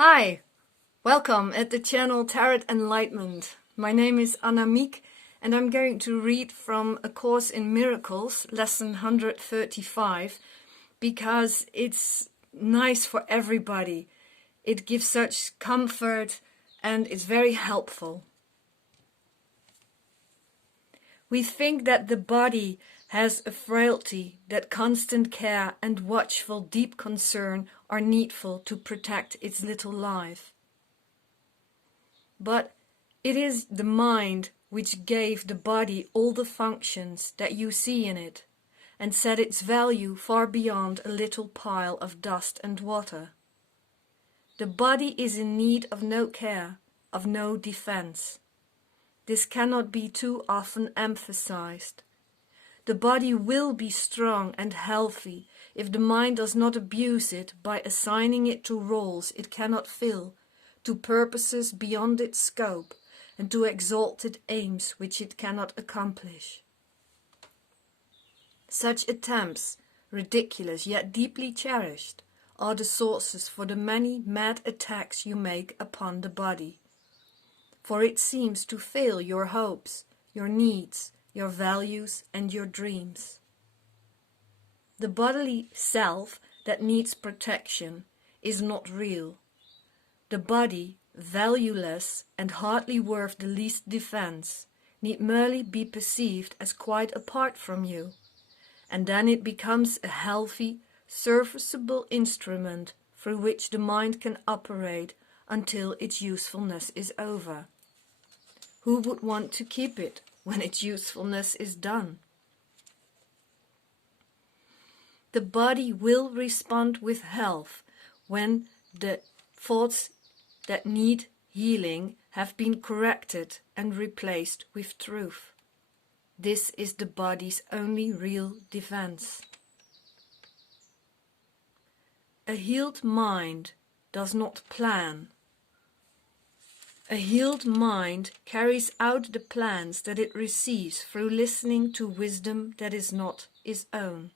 Hi, welcome at the channel Tarot Enlightenment. My name is Annemiek and I'm going to read from A Course in Miracles, lesson 135, because it's nice for everybody. It gives such comfort and it's very helpful. We think that the body has a frailty, that constant care and watchful deep concern are needful to protect its little life. But it is the mind which gave the body all the functions that you see in it, and set its value far beyond a little pile of dust and water. The body is in need of no care, of no defense. This cannot be too often emphasized. The body will be strong and healthy if the mind does not abuse it by assigning it to roles it cannot fill, to purposes beyond its scope, and to exalted aims which it cannot accomplish. Such attempts, ridiculous yet deeply cherished, are the sources for the many mad attacks you make upon the body. For it seems to fail your hopes, your needs, your values and your dreams. The bodily self that needs protection is not real. The body, valueless and hardly worth the least defense, need merely be perceived as quite apart from you, and then it becomes a healthy, serviceable instrument through which the mind can operate until its usefulness is over. Who would want to keep it when its usefulness is done? The body will respond with health when the thoughts that need healing have been corrected and replaced with truth. This is the body's only real defense. A healed mind does not plan. A healed mind carries out the plans that it receives through listening to wisdom that is not its own.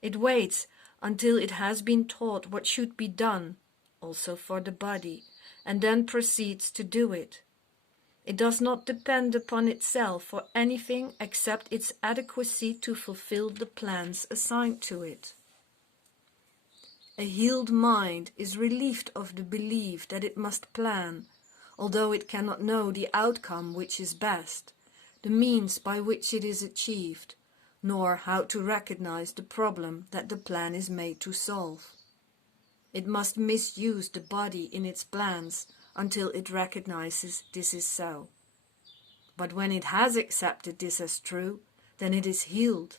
It waits until it has been taught what should be done, also for the body, and then proceeds to do it. It does not depend upon itself for anything except its adequacy to fulfill the plans assigned to it. A healed mind is relieved of the belief that it must plan, although it cannot know the outcome which is best, the means by which it is achieved, nor how to recognize the problem that the plan is made to solve. It must misuse the body in its plans until it recognizes this is so. But when it has accepted this as true, then it is healed.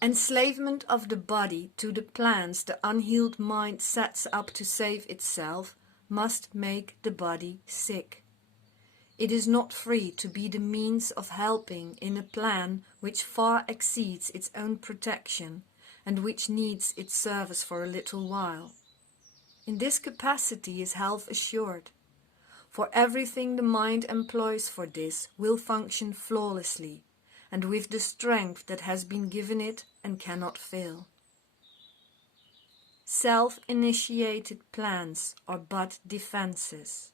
Enslavement of the body to the plans the unhealed mind sets up to save itself must make the body sick. It is not free to be the means of helping in a plan which far exceeds its own protection and which needs its service for a little while. In this capacity is health assured, for everything the mind employs for this will function flawlessly and with the strength that has been given it and cannot fail. Self-initiated plans are but defenses.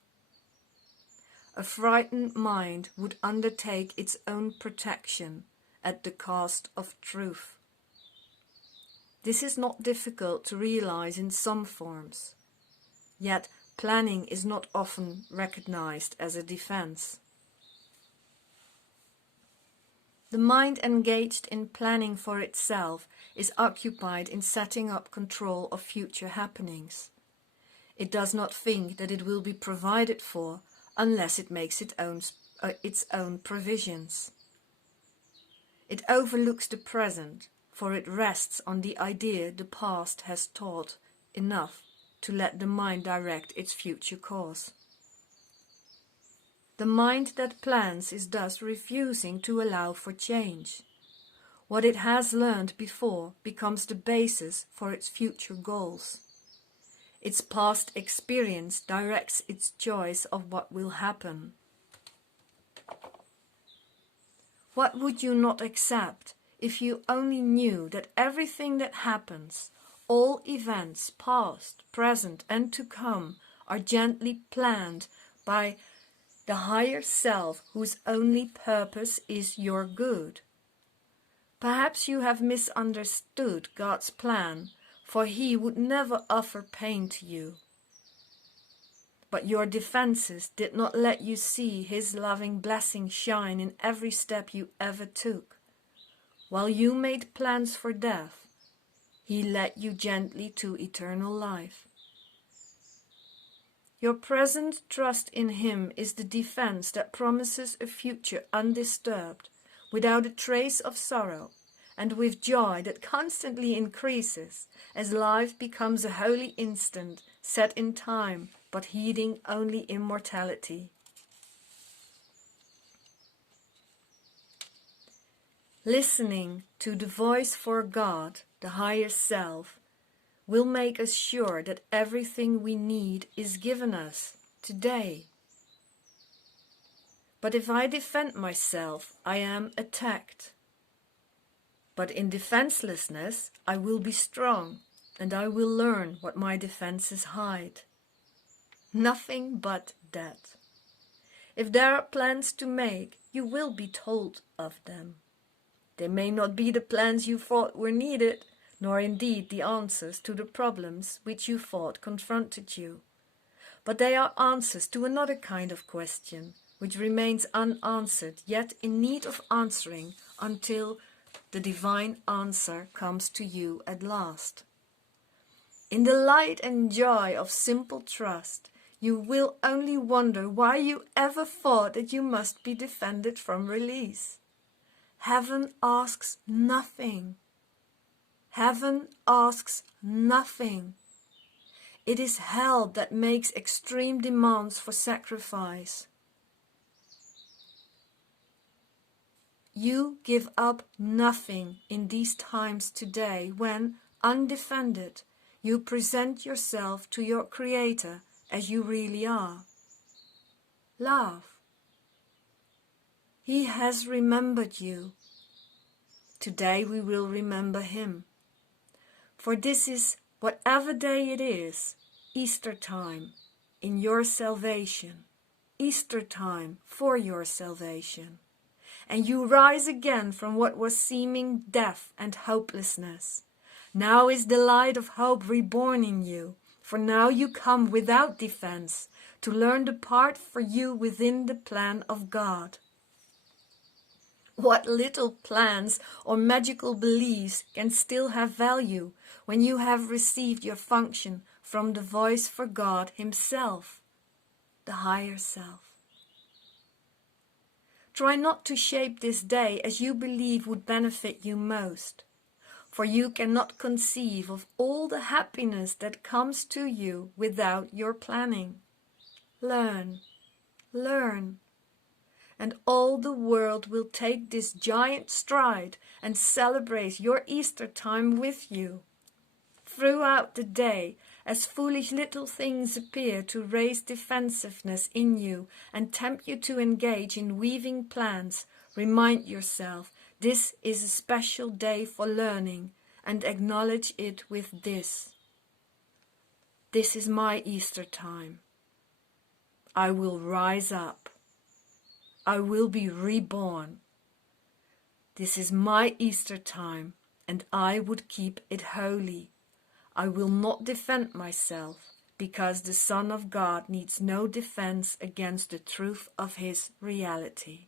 A frightened mind would undertake its own protection at the cost of truth. This is not difficult to realize in some forms, yet planning is not often recognized as a defense. The mind engaged in planning for itself is occupied in setting up control of future happenings. It does not think that it will be provided for unless it makes its own provisions. It overlooks the present, for it rests on the idea the past has taught enough to let the mind direct its future course. The mind that plans is thus refusing to allow for change. What it has learned before becomes the basis for its future goals. Its past experience directs its choice of what will happen. What would you not accept if you only knew that everything that happens, all events, past, present, and to come, are gently planned by the higher self whose only purpose is your good. Perhaps you have misunderstood God's plan, for He would never offer pain to you. But your defenses did not let you see His loving blessing shine in every step you ever took. While you made plans for death, He led you gently to eternal life. Your present trust in Him is the defense that promises a future undisturbed, without a trace of sorrow, and with joy that constantly increases as life becomes a holy instant set in time, but heeding only immortality. Listening to the voice for God, the higher self, will make us sure that everything we need is given us today. But if I defend myself, I am attacked. But in defenselessness, I will be strong, and I will learn what my defenses hide. Nothing but that. If there are plans to make, you will be told of them. They may not be the plans you thought were needed, nor indeed the answers to the problems which you thought confronted you. But they are answers to another kind of question, which remains unanswered, yet in need of answering until the divine answer comes to you at last. In the light and joy of simple trust, you will only wonder why you ever thought that you must be defended from release. Heaven asks nothing. Heaven asks nothing. It is hell that makes extreme demands for sacrifice. You give up nothing in these times today when, undefended, you present yourself to your Creator as you really are. Love. He has remembered you. Today we will remember Him. For this is, whatever day it is, Easter time in your salvation. Easter time for your salvation. And you rise again from what was seeming death and hopelessness. Now is the light of hope reborn in you, for now you come without defense to learn the part for you within the plan of God. What little plans or magical beliefs can still have value when you have received your function from the voice for God Himself, the higher self? Try not to shape this day as you believe would benefit you most, for you cannot conceive of all the happiness that comes to you without your planning. Learn, learn, and all the world will take this giant stride and celebrate your Easter time with you. Throughout the day, as foolish little things appear to raise defensiveness in you and tempt you to engage in weaving plans, remind yourself this is a special day for learning, and acknowledge it with this. This is my Easter time. I will rise up. I will be reborn. This is my Easter time, and I would keep it holy. I will not defend myself, because the Son of God needs no defense against the truth of His reality.